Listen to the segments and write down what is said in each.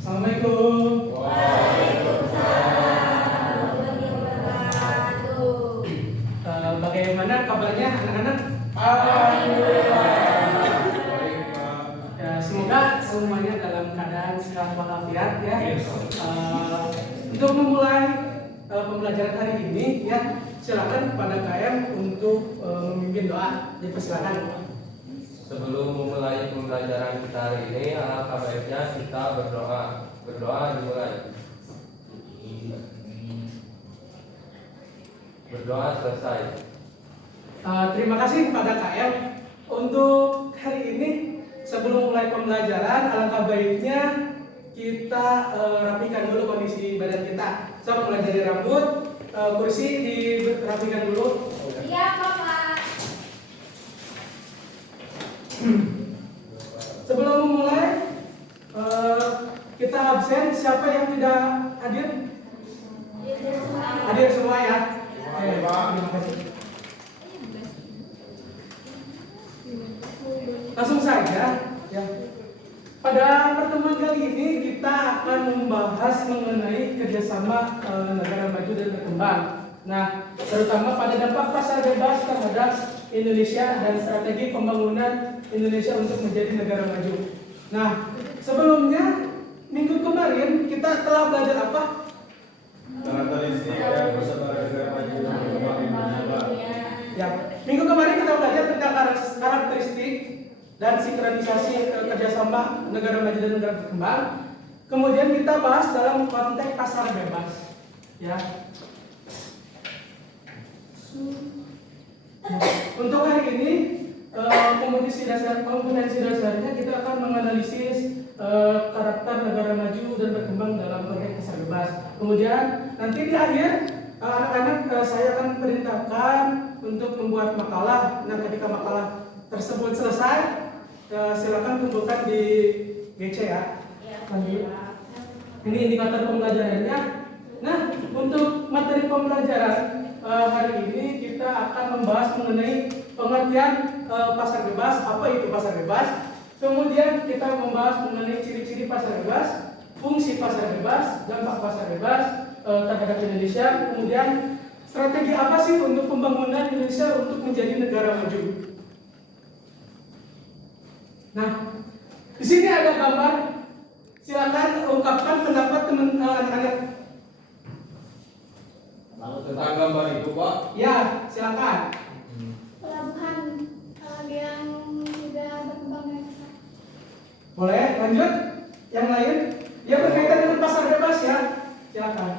Assalamualaikum. Waalaikumsalam warahmatullahi wabarakatuh. Bagaimana kabarnya anak-anak? Ya, semoga semuanya dalam keadaan sehat walafiat ya. Untuk memulai pembelajaran hari ini ya, silakan kepada KM untuk memimpin doa. Dipersilakan. Sebelum memulai pembelajaran kita hari ini, alangkah baiknya kita berdoa. Berdoa dimulai. Berdoa selesai. Terima kasih kepada KM untuk hari ini. Sebelum mulai pembelajaran, alangkah baiknya kita rapikan dulu kondisi badan kita. So, mulai dari rambut, kursi dirapikan dulu. Iya, Bapak. Sebelum memulai, kita absen. Siapa yang tidak hadir? Hadir semua ya. Oke, terima kasih. Langsung saja ya. Pada pertemuan kali ini kita akan membahas mengenai kerjasama negara maju dan berkembang. Nah, terutama pada dampak pasar bebas terhadap Indonesia dan strategi pembangunan Indonesia untuk menjadi negara maju. Nah, sebelumnya minggu kemarin kita telah belajar apa? Karakteristik dan persebaran negara maju dan berkembang Indonesia. Ya, minggu kemarin kita belajar tentang karakteristik dan sinkronisasi kerjasama negara maju dan negara berkembang. Kemudian kita bahas dalam konteks pasar bebas. Ya. Untuk hari ini kompetensi dasarnya kita akan menganalisis karakter negara maju dan berkembang dalam konteks pasar bebas. Kemudian nanti di akhir anak-anak saya akan perintahkan untuk membuat makalah. Nah, ketika makalah tersebut selesai, silakan kumpulkan di GC ya. Lanjut. Ini indikator pembelajarannya. Nah, untuk materi pembelajaran hari ini kita akan membahas mengenai pengertian pasar bebas. Apa itu pasar bebas? Kemudian kita membahas mengenai ciri-ciri pasar bebas, fungsi pasar bebas, dampak pasar bebas terhadap Indonesia. Kemudian strategi apa sih untuk pembangunan Indonesia untuk menjadi negara maju? Nah, di sini ada gambar. Silakan ungkapkan pendapat anak-anak. Tentang gambar itu, Pak. Ya, silakan. Pelabuhan yang sudah berkembang dengan pesat. Boleh, lanjut. Yang lain, dia berkaitan dengan pasar bebas ya. Silakan.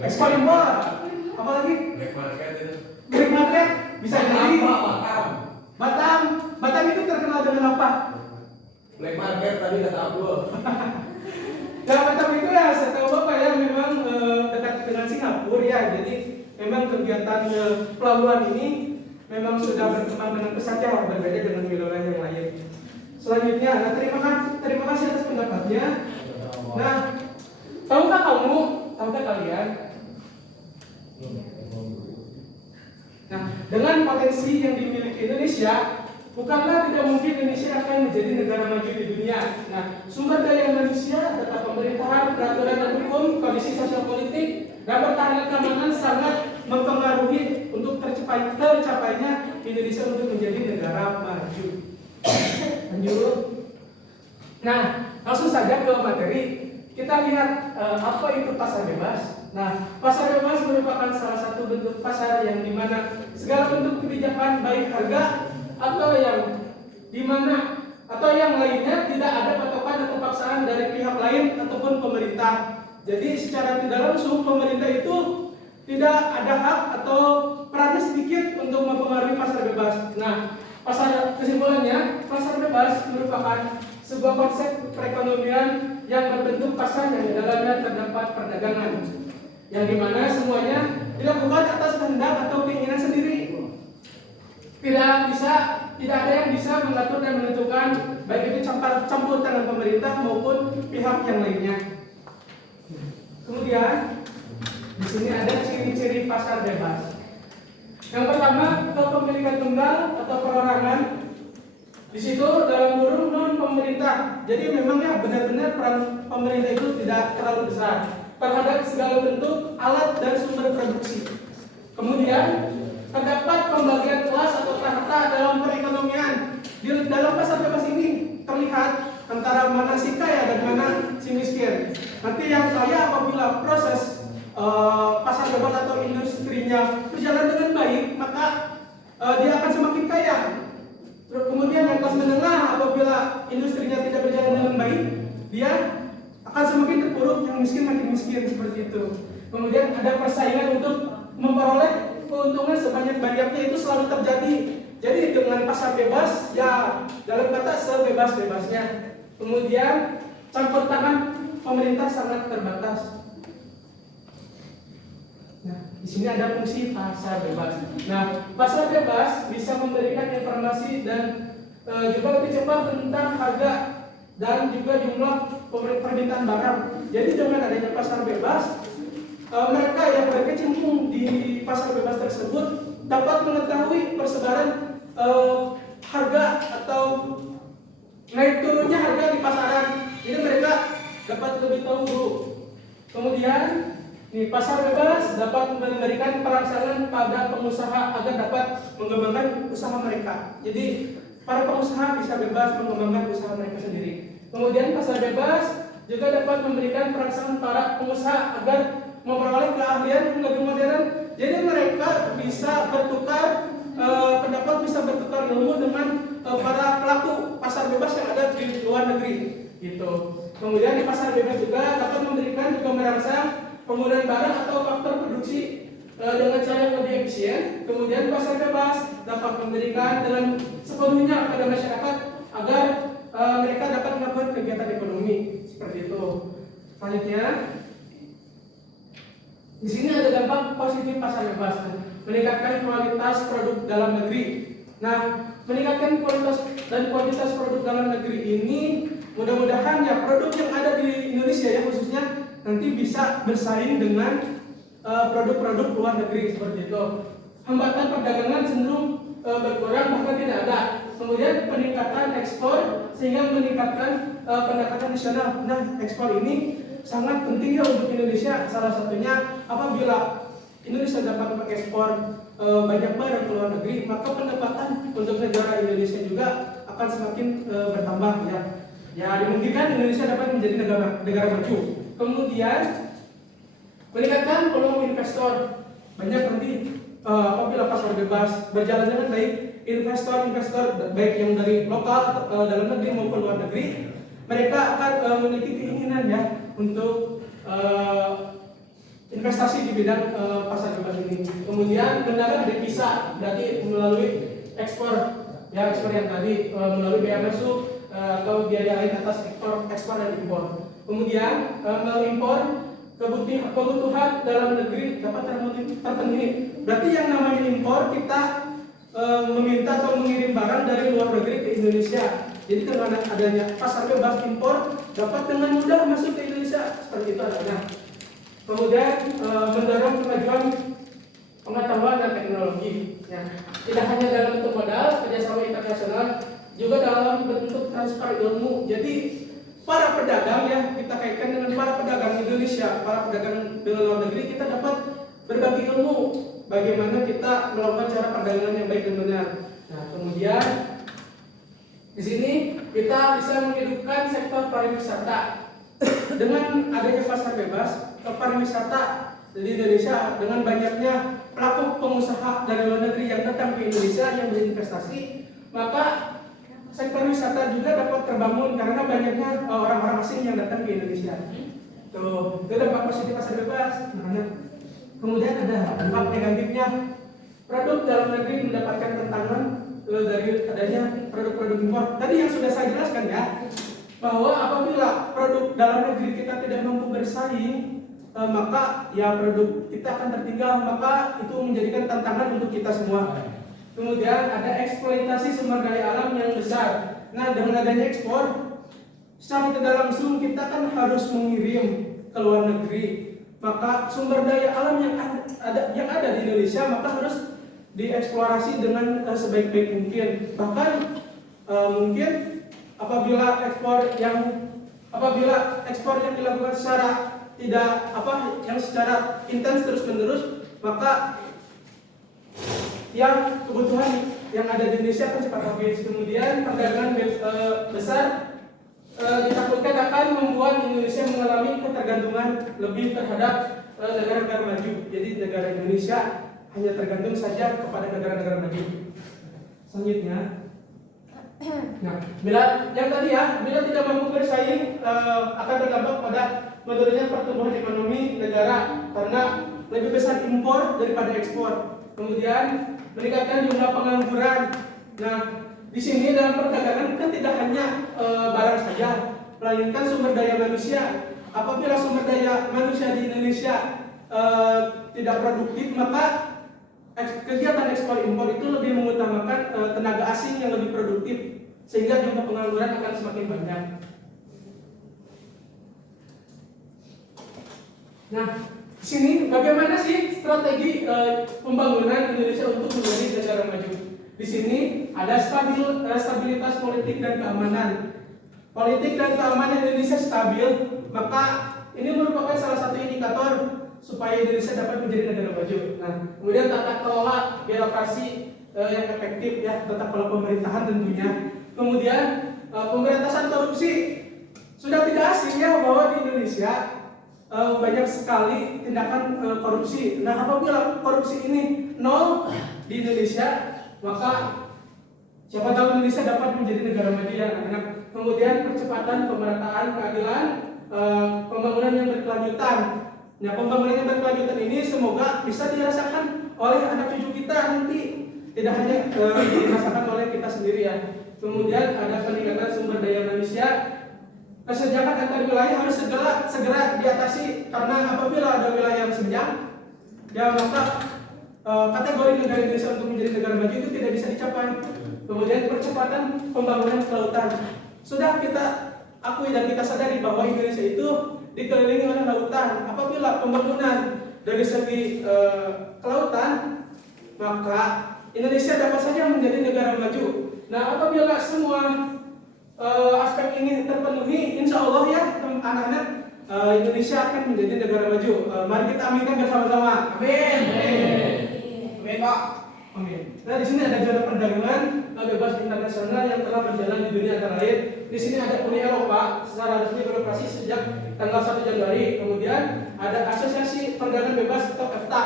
Ekspor impor. Apalagi? Black market itu. Black market bisa jadi. Batam. Batam itu terkenal dengan apa? Black market tadi kata Abdul. Nah, Batam itu ya setahu Bapak ya memang dekat dengan Singapura ya. Jadi memang kegiatan pelabuhan ini memang sudah berkembang dengan pesat ya, berbeda dengan wilayah yang lain. Selanjutnya, nah, terima kasih atas pendapatnya. Nah, tahukah kalian? Nah, dengan potensi yang dimiliki Indonesia, bukanlah tidak mungkin Indonesia akan menjadi negara maju di dunia. Nah, sumber daya manusia, data pemerintahan, peraturan dan hukum, kondisi sosial politik, dan pertahanan keamanan sangat mempengaruhi untuk tercapainya Indonesia untuk menjadi negara maju. Lanjut. Nah, langsung saja ke materi. Kita lihat apa itu pasar bebas. Nah, pasar bebas merupakan salah satu bentuk pasar yang dimana segala bentuk kebijakan baik harga atau yang dimana atau yang lainnya tidak ada patokan atau paksaan dari pihak lain ataupun pemerintah. Jadi secara tidak langsung pemerintah itu tidak ada hak atau perannya sedikit untuk mempengaruhi pasar bebas. Nah, kesimpulannya pasar bebas merupakan sebuah konsep perekonomian yang berbentuk pasar yang di dalamnya terdapat perdagangan, yang dimana semuanya dilakukan atas kehendak atau keinginan sendiri. Tidak ada yang bisa mengatur dan menentukan baik itu campur tangan pemerintah maupun pihak yang lainnya. Kemudian di sini ada ciri-ciri pasar bebas. Yang pertama, kepemilikan tunggal atau perorangan Di situ dalam kurung non pemerintah. Jadi memang ya benar-benar peran pemerintah itu tidak terlalu besar terhadap segala bentuk alat dan sumber produksi. Kemudian terdapat pembagian kelas atau tahta dalam perekonomian. Di dalam pasar bebas ini terlihat antara mana si kaya dan mana si miskin. Nanti yang kaya apabila proses pasar bebas atau industrinya berjalan dengan baik, maka dia akan semakin kaya. Kemudian yang kelas menengah apabila industrinya tidak berjalan dengan baik, dia akan semakin terpuruk, yang miskin makin miskin, seperti itu. Kemudian ada persaingan untuk memperoleh keuntungan sebanyak-banyaknya, itu selalu terjadi. Jadi dengan pasar bebas, ya dalam kata sebebas-bebasnya. Kemudian campur tangan pemerintah sangat terbatas. Nah, di sini ada fungsi pasar bebas. Nah, pasar bebas bisa memberikan informasi dan juga lebih cepat tentang harga dan juga jumlah permintaan barang. Jadi dengan adanya pasar bebas, mereka yang berkecimpung di pasar bebas tersebut dapat mengetahui persebaran harga atau naik turunnya harga di pasaran. Jadi mereka dapat lebih tahu dulu. Kemudian di pasar bebas dapat memberikan perangsangan pada pengusaha agar dapat mengembangkan usaha mereka. Jadi para pengusaha bisa bebas mengembangkan usaha mereka sendiri. Kemudian pasar bebas juga dapat memberikan perangsangan para pengusaha agar memperoleh keahlian yang lebih modern. Jadi mereka bisa bertukar pendapat, bisa bertukar ilmu dengan para pelaku pasar bebas yang ada di luar negeri. Gitu. Kemudian di pasar bebas juga dapat memberikan juga merangsang penggunaan barang atau faktor produksi dengan cara yang lebih efisien. Kemudian pasar bebas dapat memberikan dengan sepenuhnya kepada masyarakat agar mereka dapat melakukan kegiatan ekonomi, seperti itu. Selanjutnya, di sini ada dampak positif pasar bebas, meningkatkan kualitas produk dalam negeri. Nah, meningkatkan kualitas dan kuantitas produk dalam negeri ini mudah-mudahan ya produk yang ada di Indonesia ya khususnya nanti bisa bersaing dengan produk-produk luar negeri, seperti itu. Hambatan perdagangan cenderung berkurang bahkan tidak ada. Kemudian peningkatan ekspor sehingga meningkatkan pendapatan nasional. Nah, ekspor ini sangat penting ya untuk Indonesia. Salah satunya apabila Indonesia dapat mengekspor banyak barang ke luar negeri, maka pendapatan untuk negara Indonesia juga akan semakin bertambah ya. Ya, dimungkinkan Indonesia dapat menjadi negara maju. Kemudian meningkatkan peluang investor. Banyak nanti apabila pasar bebas berjalan dengan baik, investor baik yang dari lokal dalam negeri maupun luar negeri, mereka akan memiliki keinginan ya untuk investasi di bidang pasar bebas ini. Kemudian mendapat devisa, berarti melalui ekspor ya, ekspor yang tadi melalui biaya masuk atau biaya lain atas ekspor dan impor. Kemudian melalui impor kebutuhan dalam negeri dapat terpenuhi. Berarti yang namanya impor, kita meminta atau mengirim barang dari luar negeri ke Indonesia. Jadi dengan adanya pasar bebas, impor dapat dengan mudah masuk ke Indonesia, seperti itu adanya. Kemudian mendorong kemajuan pengetahuan dan teknologi. Ya. Tidak hanya dalam bentuk modal, kerjasama internasional, juga dalam bentuk transfer ilmu. Jadi para pedagang ya, kita kaitkan dengan para pedagang Indonesia, para pedagang di luar negeri, kita dapat berbagi ilmu bagaimana kita melakukan cara perdagangan yang baik dan benar. Nah, kemudian di sini kita bisa menghidupkan sektor pariwisata dengan adanya pasar bebas. Pariwisata di Indonesia dengan banyaknya pelaku pengusaha dari luar negeri yang datang ke Indonesia yang berinvestasi, maka sektor wisata juga dapat terbangun karena banyaknya orang-orang asing yang datang ke Indonesia. Tuh, itu dampak positif pasar bebas. Kemudian ada dampak negatifnya. Produk dalam negeri mendapatkan tantangan dari adanya produk-produk impor. Tadi yang sudah saya jelaskan ya, bahwa apabila produk dalam negeri kita tidak mampu bersaing, maka ya produk kita akan tertinggal, maka itu menjadikan tantangan untuk kita semua. Kemudian ada eksploitasi sumber daya alam yang besar. Nah, dengan adanya ekspor, secara tidak langsung kita kan harus mengirim ke luar negeri. Maka sumber daya alam yang ada di Indonesia maka harus dieksplorasi dengan sebaik-baik mungkin. Bahkan Mungkin apabila ekspor yang dilakukan secara yang secara intens terus menerus, maka yang kebutuhan yang ada di Indonesia akan cepat habis. Kemudian perdagangan besar ditakutkan akan membuat Indonesia mengalami ketergantungan lebih terhadap negara-negara maju. Jadi negara Indonesia hanya tergantung saja kepada negara-negara maju. Selanjutnya, nah, bila tidak mampu bersaing akan berdampak pada menurunnya pertumbuhan ekonomi negara karena lebih besar impor daripada ekspor. Kemudian meningkatkan jumlah pengangguran. Nah, di sini dalam perdagangan kan tidak hanya barang saja, melainkan sumber daya manusia. Apabila sumber daya manusia di Indonesia tidak produktif, maka kegiatan ekspor impor itu lebih mengutamakan tenaga asing yang lebih produktif, sehingga jumlah pengangguran akan semakin banyak. Nah, di sini bagaimana sih strategi pembangunan Indonesia untuk menjadi negara maju? Di sini ada stabilitas politik dan keamanan. Politik dan keamanan Indonesia stabil, maka ini merupakan salah satu indikator supaya Indonesia dapat menjadi negara maju. Nah, kemudian tata kelola birokrasi yang efektif, ya, tata kelola pemerintahan tentunya. Kemudian pemberantasan korupsi. Sudah tidak asing ya bahwa di Indonesia banyak sekali tindakan korupsi. Nah, apabila korupsi ini nol di Indonesia, maka siapa tahu Indonesia dapat menjadi negara maju ya anak-anak. Kemudian percepatan pemerataan keadilan, pembangunan yang berkelanjutan. Nah, pembangunan yang berkelanjutan ini semoga bisa dirasakan oleh anak cucu kita nanti, tidak hanya dirasakan oleh kita sendiri ya. Kemudian ada peningkatan sumber daya manusia. Kesenjangan antar wilayah harus segera diatasi, karena apabila ada wilayah yang senjang, ya maka kategori negara Indonesia untuk menjadi negara maju itu tidak bisa dicapai. Kemudian percepatan pembangunan kelautan. Sudah kita akui dan kita sadari bahwa Indonesia itu dikelilingi oleh lautan. Apabila pembangunan dari segi kelautan, maka Indonesia dapat saja menjadi negara maju. Nah, apabila semua aspek ini terpenuhi, insya Allah ya anak-anak, Indonesia akan menjadi negara maju. Mari kita aminkan bersama-sama. Amin. Amin Pak. Amin. Nah, di sini ada zona perdagangan bebas internasional yang telah berjalan di dunia antara lain. Di sini ada Uni Eropa secara resmi beroperasi sejak tanggal 1 Januari. Kemudian ada Asosiasi Perdagangan Bebas atau EFTA.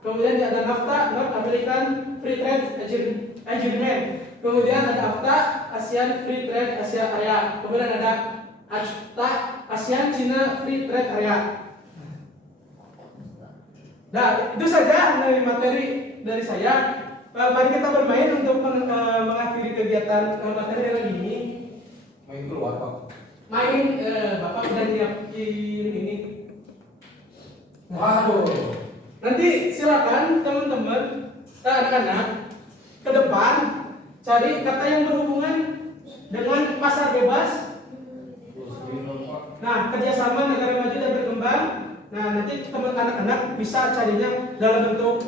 Kemudian ada NAFTA, North American Free Trade Agreement. Kemudian ada AFTA, ASEAN Free Trade Asia Area. Kemudian ada ACTA, ASEAN China Free Trade Area. Nah, itu saja dari materi dari saya. Mari kita bermain untuk mengakhiri kegiatan materi hari ini. Main keluar Pak. Main, Bapak udah nyiapin ini. Waduh. Nanti silakan teman-teman, anak-anak, ke depan cari kata yang berhubungan dengan pasar bebas. Nah, kerjasama negara maju dan berkembang. Nah, nanti teman anak-anak bisa carinya dalam bentuk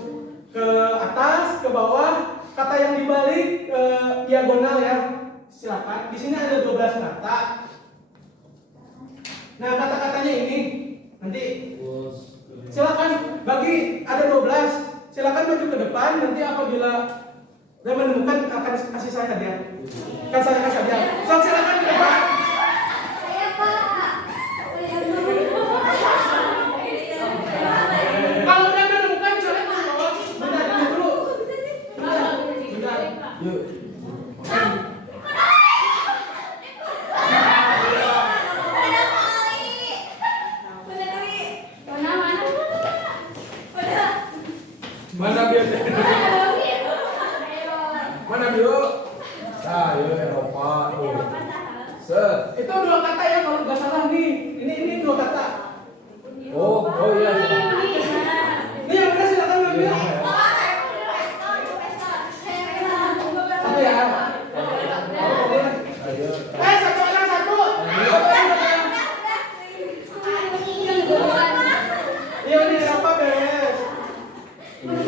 ke atas, ke bawah, kata yang dibalik diagonal ya. Silakan. Di sini ada 12 kata. Nah, kata-katanya ini nanti silakan bagi, ada 12. Silakan maju ke depan, nanti apabila sudah menemukan akan kasih saya hadiah. Kan saya kasih hadiah. So, silakan ke depan. Saya Pak. Kalau udah menemukan coret dulu. Bentar dulu. Bentar. Yuk. Mana biar? Mana biru? Nah, yuk Eropa tuh. Set. Itu 2 kata ya kalau nggak salah nih. Ini 2 kata. Oh iya. Ini yang udah silakan ngambil. Satu ya. Ayo. Satu orang satu. Iya ini apa beres? Baru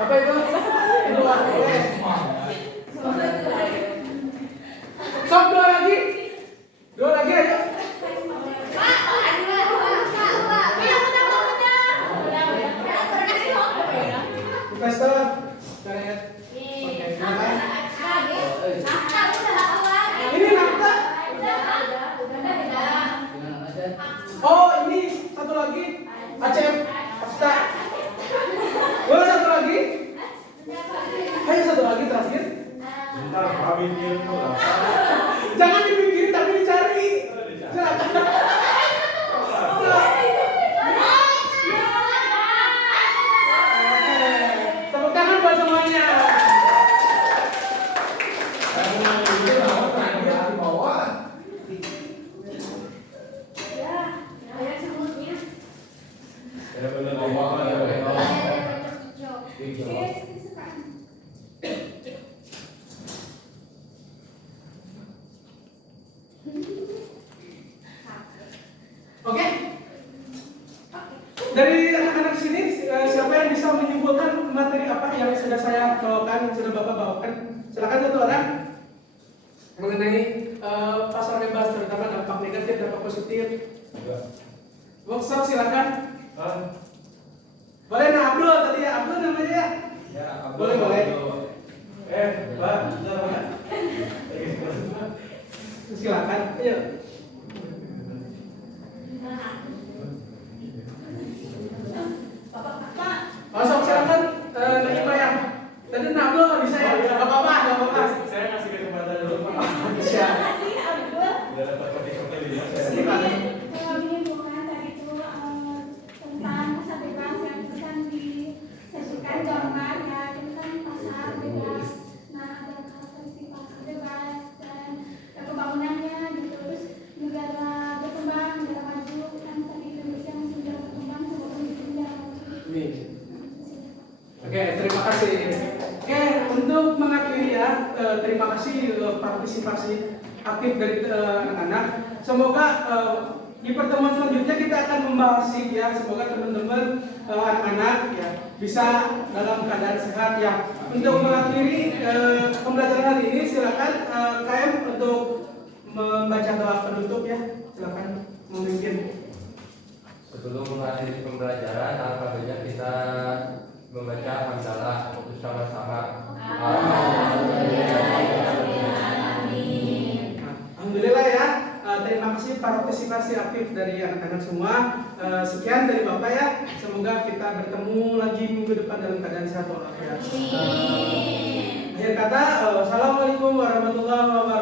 Apa itu? Dua boleh. Sok dua lagi. Dua lagi ayo. Investor. Oke. Ini nafta. Oh, ini satu lagi. ACF. Asta. Boleh satu lagi? Ayo satu lagi terakhir. Bentar, kami kirim lah. Jangan dipikirin tapi dicari. Silakan. Tepuk tangan buat semuanya. Ya benar ngomong ya. Oke. Dari anak-anak sini siapa yang bisa menyimpulkan materi apa yang sudah saya bawakan, yang sudah Bapak bawakan? Silakan satu orang mengenai pasar bebas, terutama dampak negatif, dampak positif. Workshop silakan. Boleh nah Abdul tadi ya, Abdul namanya ya? Ya, Boleh, boleh. Pak, bentar, Pak. Silakan. Ayo. Masuk silakan. Nanya Pak ya. Tadi Abdul nggak bisa ya? Nggak apa-apa, nggak apa-apa. Saya kasih kesempatan dulu, Pak. Bisa. Udah dapat kopi-kopi di saya. Silakan. Kalau menyimpulkan tadi itu tentang pasar bebas yang akan disajikan gambar ya, itu kan pasar bebas. Nah, ada karakteristik pasar bebas dan pembangunannya gitu. Terus negara berkembang, negara maju kan tadi Indonesia masih negara berkembang, semoga menjadi negara maju. Amin. Oke, terima kasih. Oke, untuk mengakhiri ya, terima kasih partisipasi aktif dari anak-anak. Semoga di pertemuan selanjutnya kita akan membahas ya. Semoga teman-teman anak-anak ya bisa dalam keadaan sehat ya. Untuk mengakhiri pembelajaran hari ini, silakan KM untuk membaca doa penutup ya. Silakan memimpin. Sebelum mengakhiri pembelajaran, alangkah baiknya kita membaca hamdalah untuk sama-sama. Alhamdulillah ya. Terima kasih partisipasi aktif dari anak-anak semua. Sekian dari Bapak ya. Semoga kita bertemu lagi minggu depan dalam keadaan sehat walafiat. Akhir kata, wassalamualaikum warahmatullahi wabarakatuh.